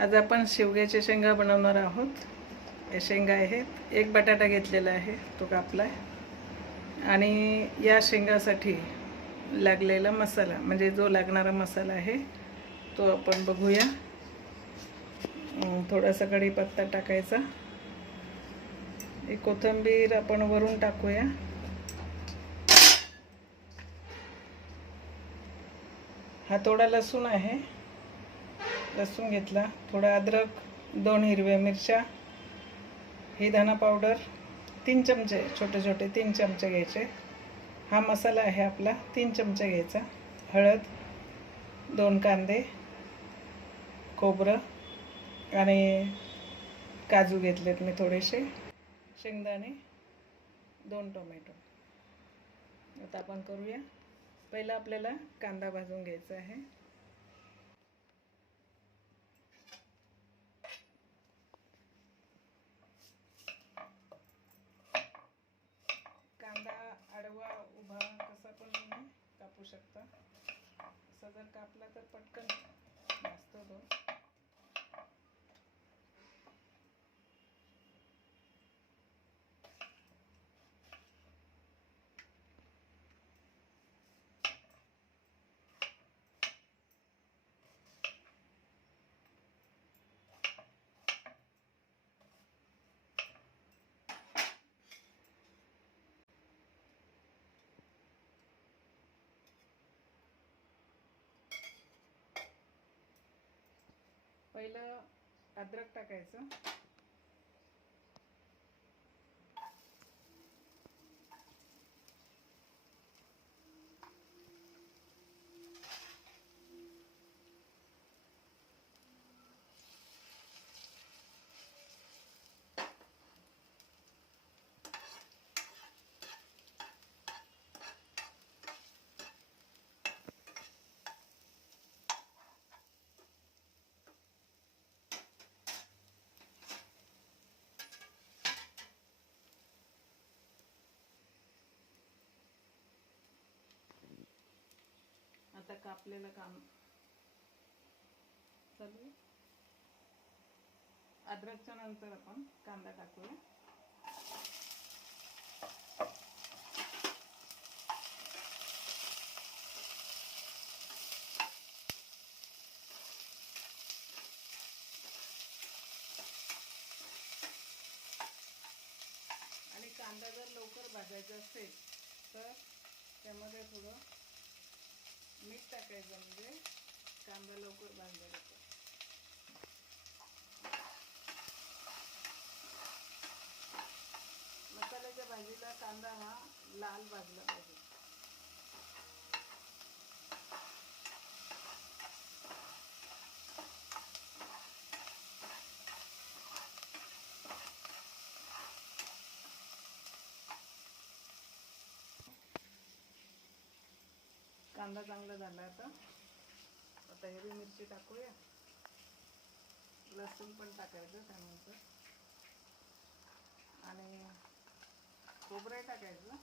आज आपण शेवग्याच्या शेंगा बनवणार आहोत. या शेंगा आहेत. एक बटाटा घेतलेला आहे तो कापला आहे आणि या शेंगासाठी लागलेला मसाला म्हणजे जो लागणारा मसाला आहे तो आपण बघूया. थोडासा कढीपत्ता टाकायचा. एक कोथिंबीर आपण वरून टाकूया. हा थोडा लसूण आहे. लसूण घेतला. थोडा अद्रक दोन हिरव्या मिरच्या हे धना पावडर तीन चमचे छोटे छोटे तीन चमचे घ्यायचे. हा मसाला आहे आपला तीन चमचे घ्यायचा. हळद दोन कांदे खोबरं आणि काजू घेतलेत मी थोडेसे. शेंगदाणे दोन टोमॅटो. आता आपण करूया. पहिला आपल्याला कांदा भाजून घ्यायचा आहे. असा जर कापला तर पटकन भाजतो तो पहिलं अद्रक टाकायचं. आता कापलेलं काम. चालू अद्रकच्या नंतर आपण कांदा टाकूया. आणि कांदा जर लवकर भाजायचा असेल तर त्यामध्ये थोडं मीठ टाकायचं म्हणजे कांदा लवकर भाजला जातो. मसाल्याच्या भाजीला कांदा हा लाल भाजला पाहिजे. कांदा चांगला झाला आता. आता हिरवी मिरची टाकूया. लसूण पण टाकायचं त्यानंतर. आणि खोबरं टाकायचं.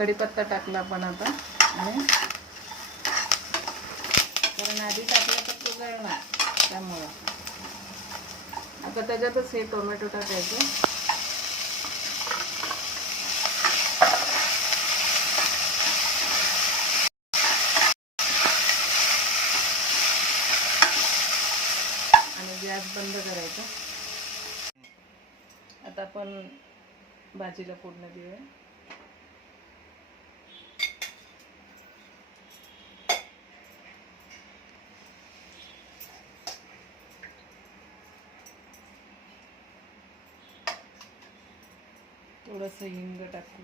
कढीपत्ता टाकला आपण आता. आणि कारण आधी टाकलं तर तो जळणार त्यामुळं. आता त्याच्यातच हे टोमॅटो टाकायचं. गॅस बंद करायचा. आता आपण भाजीला फोडणं देऊया. थोडंसं हिंग टाकू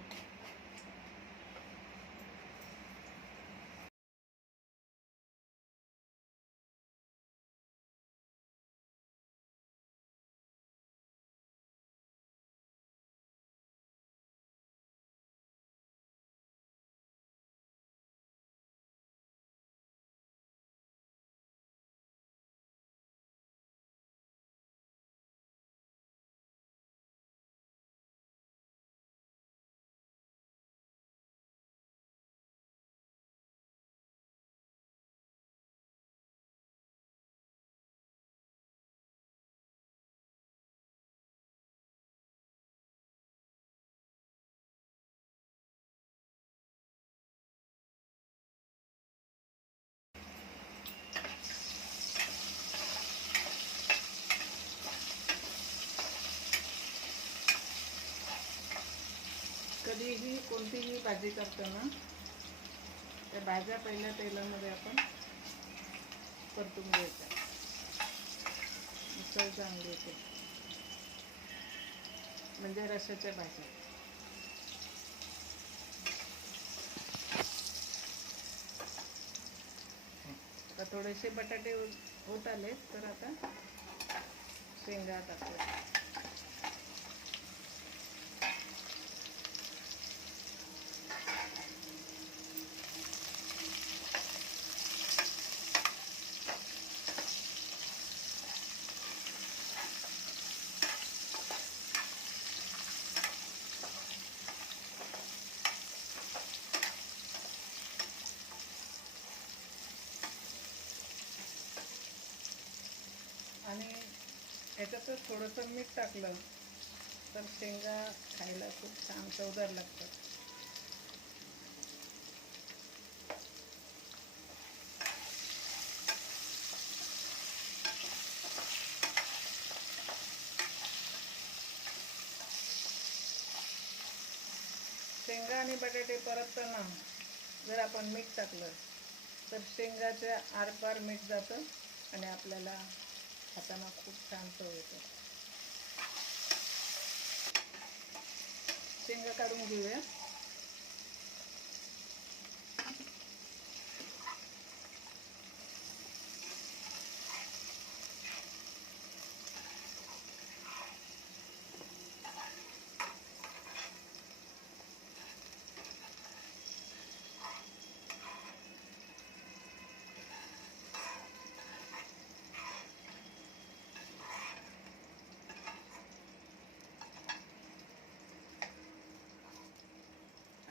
कधीही कोणतीही भाजी करताना त्या भाज्या पहिल्या तेलामध्ये आपण परतून घ्यायच्या. चव चांगली येते. म्हणजे रशाच्या भाज्या. आता थोडेसे बटाटे होत आले तर आता शेंगा टाकूया आणि याच्यातच थोडंसं मीठ टाकलं तर शेंगा खायला खूप छान चवदार लागतात. शेंगा आणि बटाटे परतताना जर आपण मीठ टाकलं तर शेंगाच्या आरपार मीठ जातं आणि आपल्याला खाताना खूप छान चव येते शेंगा काढून घेऊया.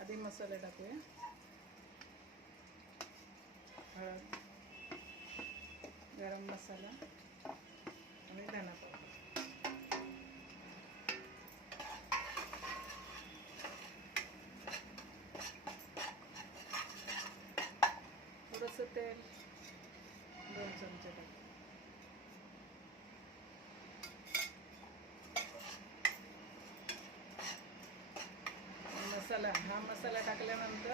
आधी मसाले टाकूया. हळद गरम मसाला आणि धना पावडर थोडंसं तेल दोन चमचे टाक मसाला हा मसाला टाकल्यानंतर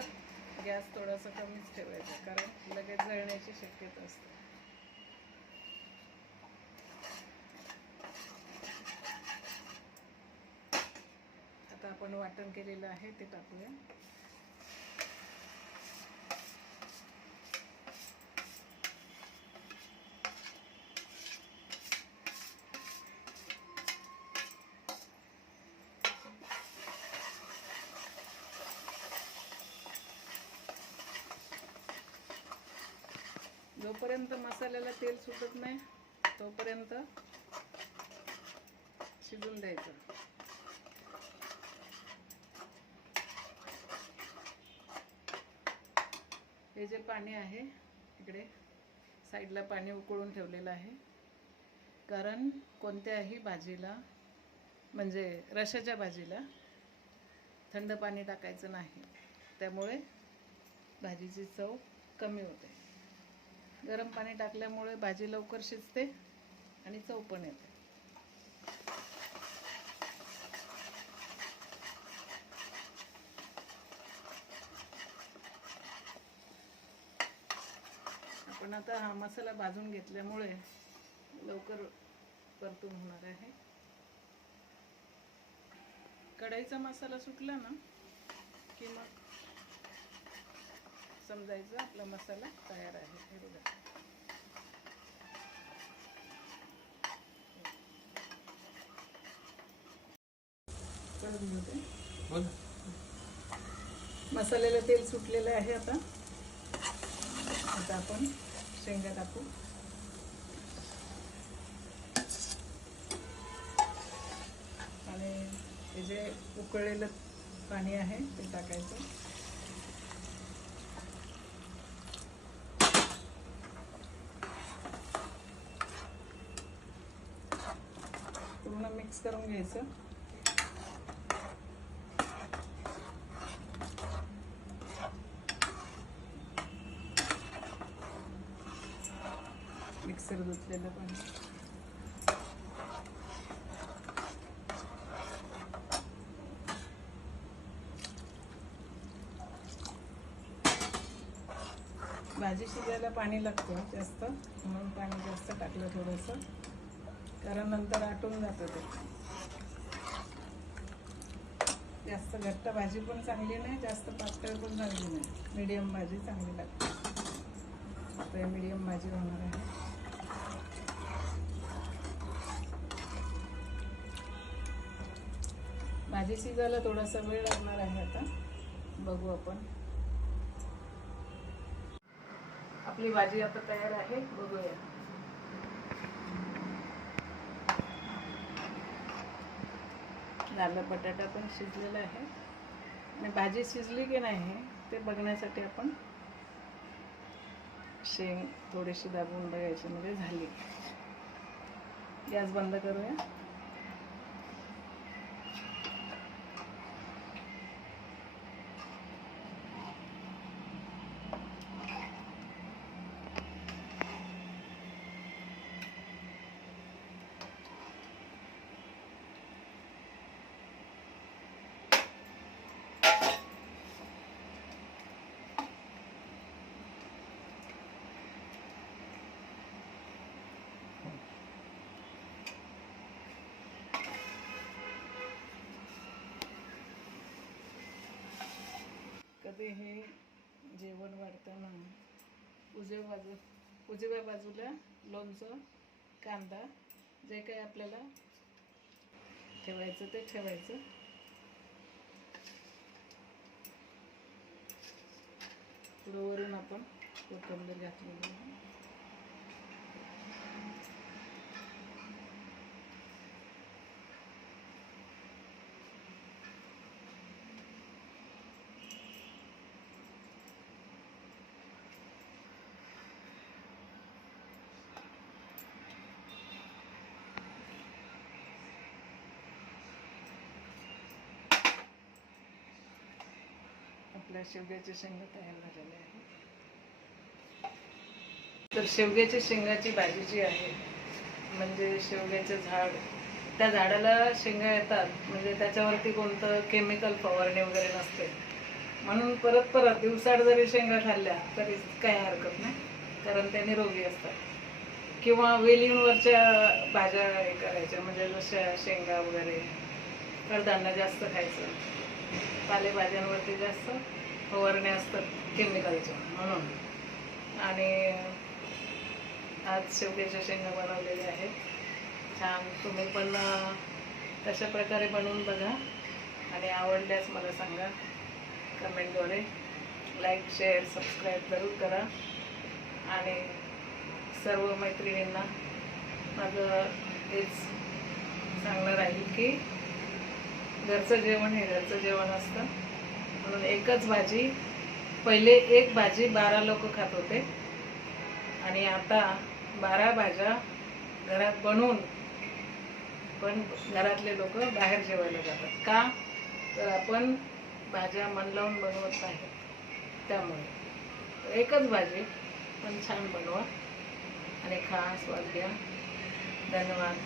गॅस थोडासा कमीच ठेवायचा कारण लगेच जळण्याची शक्यता असते. आता आपण वाटण केलेलं आहे ते टाकूया. जोपर्यंत मसाल्याला तेल सुटत नाही. तोपर्यंत शिजून द्यायचं. हे जे पाणी आहे इकडे साईडला पाणी उकळून ठेवलेलं आहे. कारण कोणत्याही भाजीला म्हणजे रशाच्या भाजीला थंड पाणी टाकायचं नाही. त्यामुळे भाजीची चव कमी होते. गरम पाणी टाकल्यामुळे भाजी लवकर शिजते आणि चव पण येते. आपण आता हा मसाला भाजून घेतल्यामुळे लवकर परतून होणार आहे. कढईचा मसाला सुटला ना की मग समजायचं आपला मसाला तयार आहे. हे बघा. बोल. मसाल्याला तेल सुटलेलं आहे आता. आता आपण शेंगा टाकू. आणि हे जे उकळलेलं पाणी आहे ते टाकायचं. घ्यायचं. मिक्सर धुतलेलं पाणी. भाजी शिजायला पाणी लागतं जास्त म्हणून पाणी जास्त टाकलं थोडंसं. कारण नंतर आटून जातं ते. जास्त घट्ट भाजी पण चांगली नाही जास्त पातळ पण चांगली नाही. मीडियम भाजी चांगली लागते. आता मीडियम भाजी होणार आहे. भाजी शिजायला थोडासा वेळ लागणार आहे आता. बघू आपण. आपली भाजी आता तयार आहे. बघूया. झालं बटाटा पण शिजलेला आहे. आणि भाजी शिजली की नाही ते बघण्यासाठी आपण शेंग थोडीशी दाबून बघायची म्हणजे झाली. गॅस बंद करूया. ते हे जेवण वाढताना उजव्या बाजू उजव्या बाजूला लोणचं कांदा जे काही आपल्याला ठेवायचं ते ठेवायचं. पुढं वरून आपण कोथिंबीर घातलेली आहे. आपल्या शेवग्याच्या शेंगा तयार झालेल्या आहे. तर शेवग्याच्या शेंगाची भाजी जी आहे म्हणजे शेवग्याचं झाड त्या झाडाला शेंगा येतात म्हणजे त्याच्यावरती कोणतं केमिकल फवारणी वगैरे नसते. म्हणून परत परत दिवसाड जरी शेंगा खाल्ल्या तरी काही हरकत नाही कारण त्या निरोगी असतात. किंवा वेलींवरच्या भाज्या हे करायच्या म्हणजे जशा शेंगा वगैरे कडधान्य जास्त खायचं. पालेभाज्यांवरती जास्त फवारण्या असतात केमिकलच्या म्हणून. आणि आज शेवग्याच्या शेंगा बनवलेल्या आहेत. छान. तुम्ही पण तशा प्रकारे बनवून बघा. आणि आवडल्यास मला सांगा. कमेंटद्वारे. लाईक शेअर सबस्क्राईब जरूर करा. आणि सर्व मैत्रिणींना माझं हेच चांगलं राहील की घरचं जेवण हे घरचं जेवण असतं. म्हणून एकच भाजी पहिले एक भाजी बारा लोक खात होते. आणि आता बारा भाज्या घरात बनवून पण घरातले लोक बाहेर जेवायला जातात. का? तर आपण भाज्या मन लावून बनवत नाही. त्यामुळे. एकच भाजी पण छान बनवा. आणि खा स्वाद घ्या. धन्यवाद.